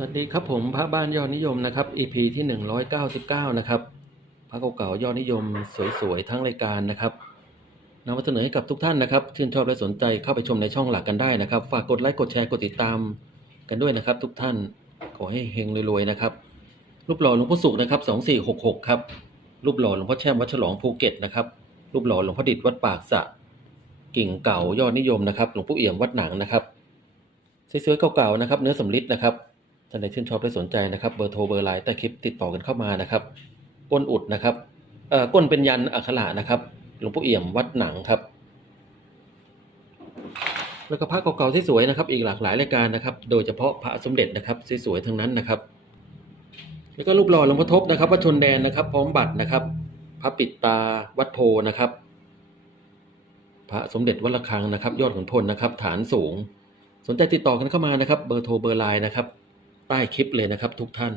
สวัสดีครับผมพระบ้านยอดนิยมนะครับ EP ที่ 199 นะครับพระเก่าๆยอดนิยมสวยๆทั้งรายการนะครับนำมาเสนอให้กับทุกท่านนะครับชื่นชอบและสนใจเข้าไปชมในช่องหลักกันได้นะครับ ฝากกดไลค์กดแชร์กดติดตามกันด้วยนะครับ ทุกท่านขอให้เฮงรวยๆนะครับรูปหล่อหลวงพ่อสุขนะครับ2466ครับรูปหล่อหลวงพ่อแช่มวัดฉลองภูเก็ตนะครับรูปหล่อหลวงพ่อดิษวัดปากสะกิ่งเก่ายอดนิยมนะครับหลวงปู่เอี่ยมวัดหนังนะครับสวยๆเก่าๆนะครับ เนื้อสำลิดนะครับ ท่านใดชื่นชอบและสนใจนะครับเบอร์โทรเบอร์ไลน์ใต้คลิปติดต่อกันเข้ามานะครับ ก้นอุดนะครับเอ่อก้นเป็นยันอักขระนะครับหลวงปู่เอี่ยมวัดหนังครับ แล้วก็พระเก่าๆที่สวยนะครับ อีกหลากหลายรายการนะครับ โดยเฉพาะพระสมเด็จนะครับสวยๆทั้งนั้นนะครับ แล้วก็รูปหล่อหลวงพ่อทบนะครับวัดชนแดนนะครับ พร้อมบัตรนะครับ พระปิดตาวัดโพนะครับ พระสมเด็จวัดระฆังนะครับ ยอดขุนพลนะครับ ฐานสูง สนใจติดต่อกันเข้ามานะครับ เบอร์โทรเบอร์ไลน์นะครับ ใต้คลิปเลยนะครับทุกท่าน